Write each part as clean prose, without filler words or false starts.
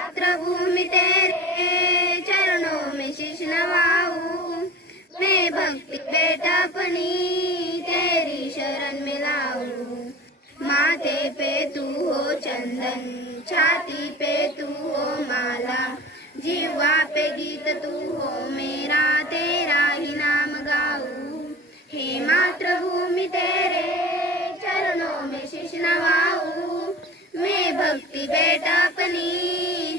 मातृभूमि तेरे चरणों में शीश नवाऊं, मैं भक्ति बेटा अपनी तेरी शरण में लाऊं। माथे पे तू हो चंदन, छाती पे तू हो माला, जीवा पे गीत तू हो मेरा, तेरा ही नाम गाऊं। हे मातृभूमि तेरे चरणों में शीश नवाऊं, मैं भक्ति बेटा अपनी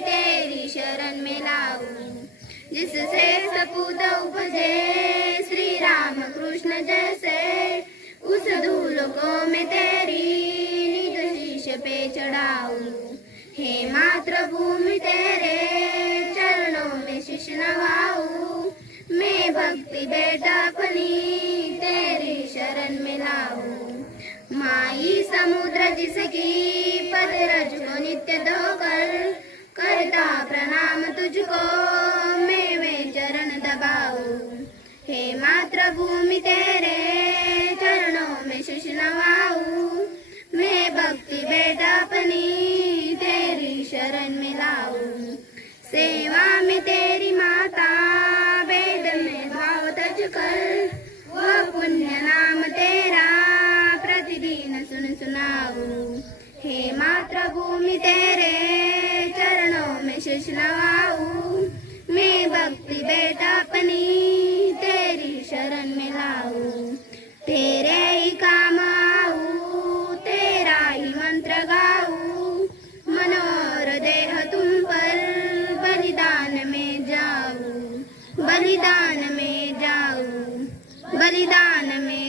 तेरी शरण में लाऊं। जिससे सपूत उपजे श्री राम कृष्ण जैसे, उस धूल को मैं तेरी निज शीश पे चढ़ाऊं। हे मातृभूमि तेरे चरणों में शीश नवाऊं, मैं भक्ति बेटा अपनी तेरी शरण में लाऊं। माई समुद्र जिसकी पद रज को नित्य धोकर, करता प्रणाम तुझको मैं वे चरण दबाऊं। हे मातृभूमि तेरे चरणों में शीश नवाऊं, मैं भक्ति बेटा अपनी तेरी शरण में लाऊं। सेवा में तेरी माता वेद में भाव तज कर, वह पुण्य नाम तेरा प्रतिदिन सुन सुनाऊं। हे मातृभूमि तेरे चरणों में शीश नवाऊं, मैं भक्ति बेटा अपनी तेरी शरण में लाऊं। तेरे ही काम आऊं, तेरा ही मंत्र गाऊं, मनोर देह तुम पर बलिदान में जाऊं, बलिदान में जाऊं, बलिदान में